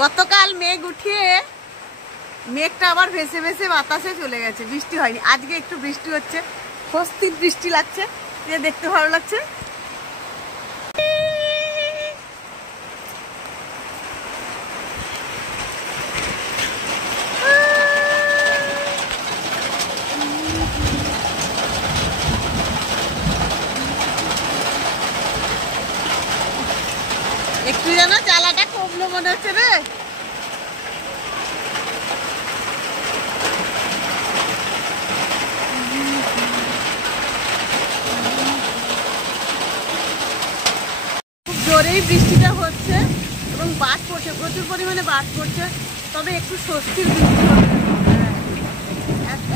গতকাল মেঘ উঠিয়ে মেঘটা আবার ভেসে ভেসে বাতাসে চলে গেছে, বৃষ্টি হয়নি। আজকে একটু বৃষ্টি হচ্ছে, স্বস্তির বৃষ্টি লাগছে, যে দেখতে ভালো লাগছে। একটু যেন জ্বালাটা কমলো মনে হচ্ছে রে। খুব জোরেই বৃষ্টিটা হচ্ছে এবং বাদ পড়ছে, প্রচুর পরিমাণে বাদ পড়ছে। তবে একটু স্বস্তির বৃষ্টি হবে।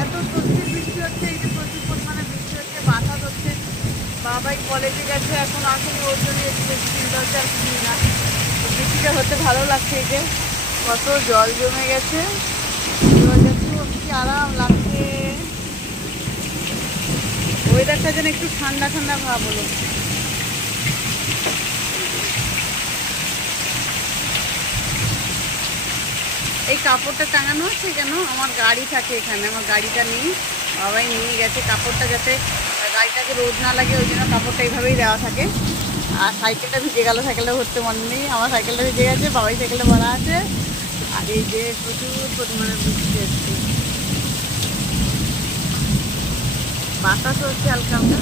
এত স্বস্তির বৃষ্টি হচ্ছে, এই যে প্রচুর পরিমাণে বৃষ্টি হচ্ছে, বাতাস হচ্ছে। বাবাই কলেজে গেছে, এখন আসলে ওর জন্য একটু বেশি চিন্তা হচ্ছে, আর কিছু না। বৃষ্টিটা হতে ভালো লাগছে। এই যে কত জল জমে গেছে, কি আরাম লাগছে। ওয়েদারটা যেন একটু ঠান্ডা ঠান্ডা ভাব হলো। এই কাপড়টা টাঙানো হচ্ছে কেন? আমার গাড়ি থাকে এখানে, আমার গাড়িটা নিয়ে বাবাই নিয়ে গেছে কাপড়টা, যাতে গাড়িটাকে রোদ না লাগে, ওই জন্য কাপড়টা এইভাবেই দেওয়া থাকে। আর সাইকেলটা ভিজে গেল, সাইকেলটা ভরতে মনে নেই, আমার সাইকেলটা ভিজে গেছে, বাবাই সাইকেলটা ভরা আছে। আর এই যে প্রচুর পরিমাণে বৃষ্টি হচ্ছে, বাতাস হচ্ছে হালকা হালকা।